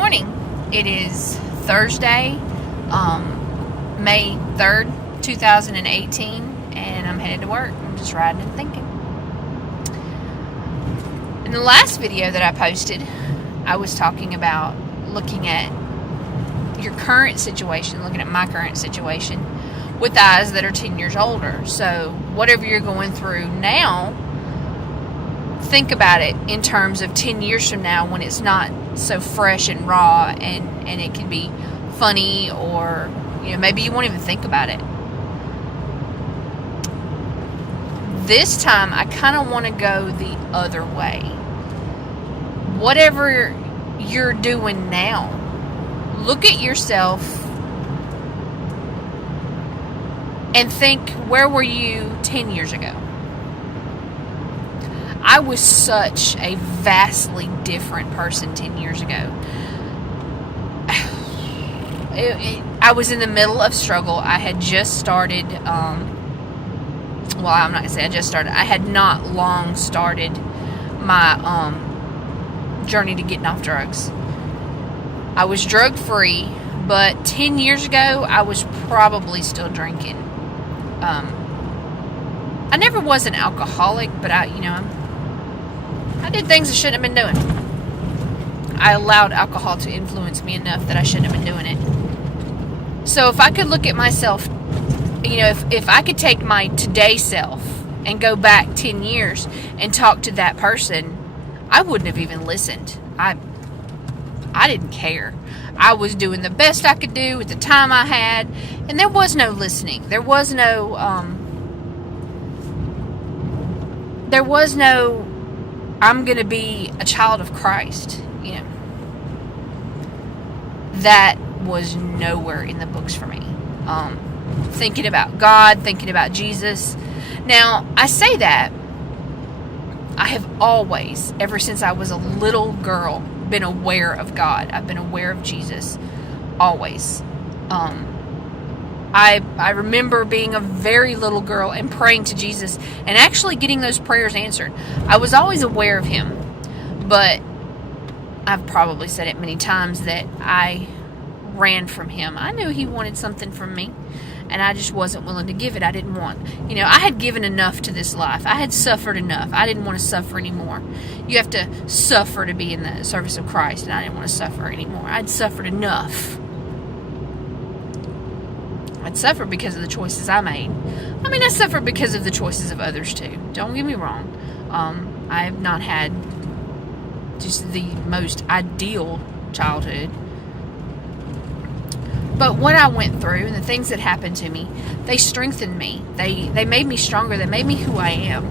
morning. It is Thursday, May 3rd, 2018, and I'm headed to work. I'm just riding and thinking. In the last video that I posted, I was talking about looking at your current situation, looking at my current situation with eyes that are 10 years older. So whatever you're going through now, think about it in terms of 10 years from now when it's not so fresh and raw, and it can be funny, or maybe you won't even think about it. This time I kind of want to go the other way. Whatever you're doing now, look at yourself and think, where were you 10 years ago? I was such a vastly different person 10 years ago. I was in the middle of struggle. I had just started, I'm not going to say I just started. I had not long started my journey to getting off drugs. I was drug-free, but 10 years ago, I was probably still drinking. I never was an alcoholic, but I did things I shouldn't have been doing. I allowed alcohol to influence me enough that I shouldn't have been doing it. So if I could look at myself, if I could take my today self and go back 10 years and talk to that person, I wouldn't have even listened. I didn't care. I was doing the best I could do with the time I had, and there was no listening. There was no I'm going to be a child of Christ. That was nowhere in the books for me. Thinking about God, thinking about Jesus. Now, I say that I have always, ever since I was a little girl, been aware of God. I've been aware of Jesus. Always. I remember being a very little girl and praying to Jesus and actually getting those prayers answered. I was always aware of Him, but I've probably said it many times that I ran from Him. I knew He wanted something from me, and I just wasn't willing to give it. I didn't want. I had given enough to this life. I had suffered enough. I didn't want to suffer anymore. You have to suffer to be in the service of Christ, and I didn't want to suffer anymore. I'd suffered enough. I'd suffered because of the choices I made. I suffered because of the choices of others too. Don't get me wrong. I have not had just the most ideal childhood. But what I went through and the things that happened to me, they strengthened me. They made me stronger. They made me who I am.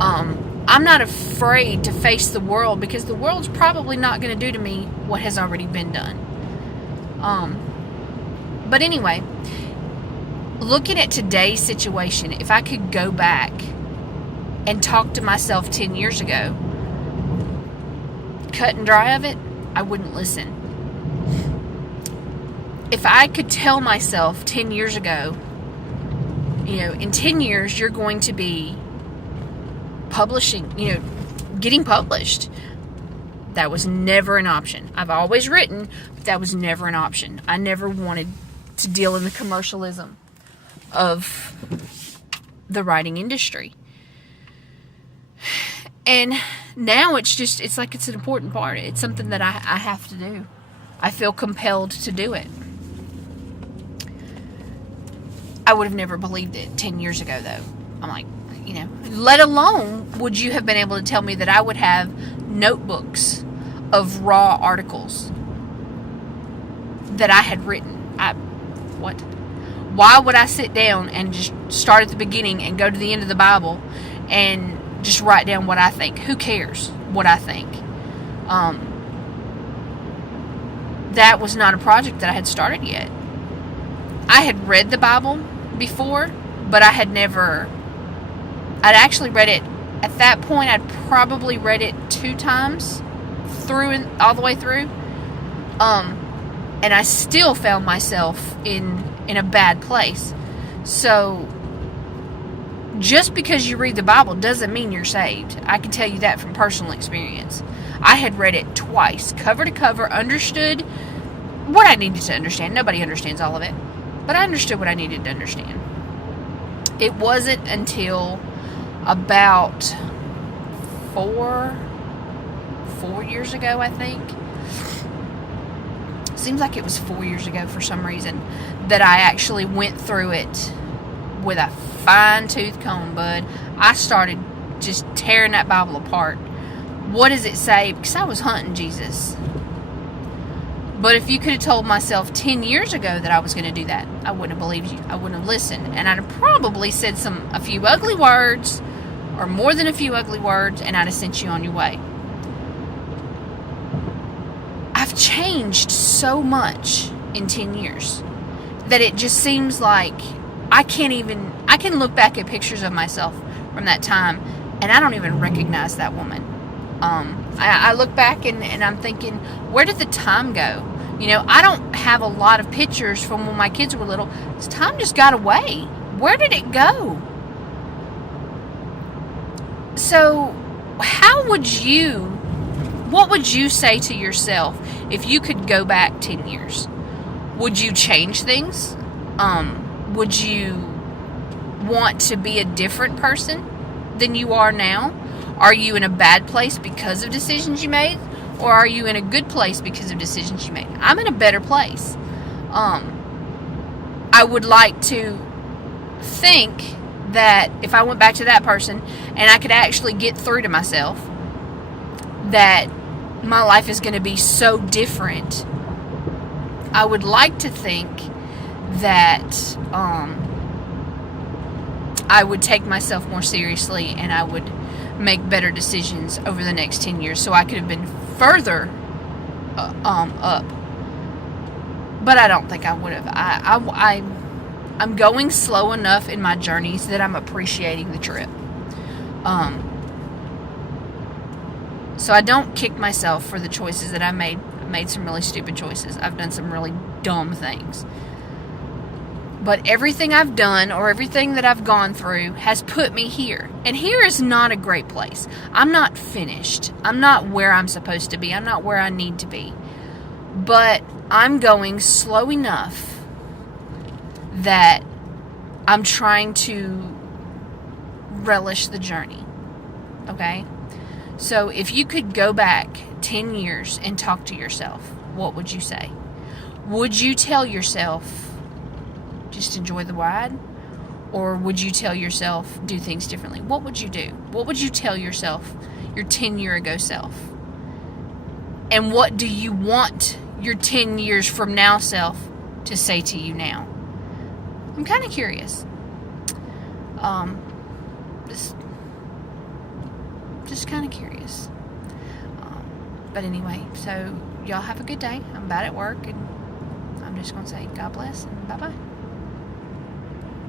I'm not afraid to face the world, because the world's probably not going to do to me what has already been done. But anyway, looking at today's situation, if I could go back and talk to myself 10 years ago, cut and dry of it, I wouldn't listen. If I could tell myself 10 years ago, in 10 years you're going to be publishing, getting published, that was never an option. I've always written, but that was never an option. I never wanted to deal in the commercialism of the writing industry. And now it's like it's an important part. It's something that I have to do. I feel compelled to do it. I would have never believed it 10 years ago, though. I'm like, let alone would you have been able to tell me that I would have notebooks of raw articles that I had written. What? Why would I sit down and just start at the beginning and go to the end of the Bible and just write down what I think? Who cares what I think? That was not a project that I had started yet. I had read the Bible before, but I had never... I'd actually read it... At that point, I'd probably read it 2 times through and all the way through. And I still found myself in a bad place. So just because you read the Bible doesn't mean you're saved. I can tell you that from personal experience. I had read it twice, cover to cover, understood what I needed to understand. Nobody understands all of it, but I understood what I needed to understand. It wasn't until about four years ago, I think. Seems like it was 4 years ago for some reason, that I actually went through it with a fine-tooth comb, bud. I started just tearing that Bible apart. What does it say? Because I was hunting Jesus. But if you could have told myself 10 years ago that I was going to do that, I wouldn't have believed you. I wouldn't have listened. And I'd have probably said a few ugly words, or more than a few ugly words, and I'd have sent you on your way. I've changed so much in 10 years that it just seems like I can look back at pictures of myself from that time and I don't even recognize that woman. I look back and I'm thinking, where did the time go? You know, I don't have a lot of pictures from when my kids were little. This time just got away. Where did it go? So, what would you say to yourself if you could go back 10 years? Would you change things? Would you want to be a different person than you are now? Are you in a bad place because of decisions you made? Or are you in a good place because of decisions you made? I'm in a better place. I would like to think that if I went back to that person and I could actually get through to myself that my life is going to be so different. I would like to think that I would take myself more seriously and I would make better decisions over the next 10 years so I could have been further up. But I don't think I would have. I'm going slow enough in my journeys that I'm appreciating the trip. So I don't kick myself for the choices that I made. I made some really stupid choices. I've done some really dumb things. But everything I've done or everything that I've gone through has put me here. And here is not a great place. I'm not finished. I'm not where I'm supposed to be. I'm not where I need to be. But I'm going slow enough that I'm trying to relish the journey. Okay? So if you could go back 10 years and talk to yourself, what would you say? Would you tell yourself, just enjoy the ride? Or would you tell yourself, do things differently? What would you do? What would you tell yourself, your 10-year-ago self? And what do you want your 10 years from now self to say to you now? I'm kind of curious. Just kind of curious. But anyway, so y'all have a good day. I'm about at work, and I'm just going to say God bless and bye-bye.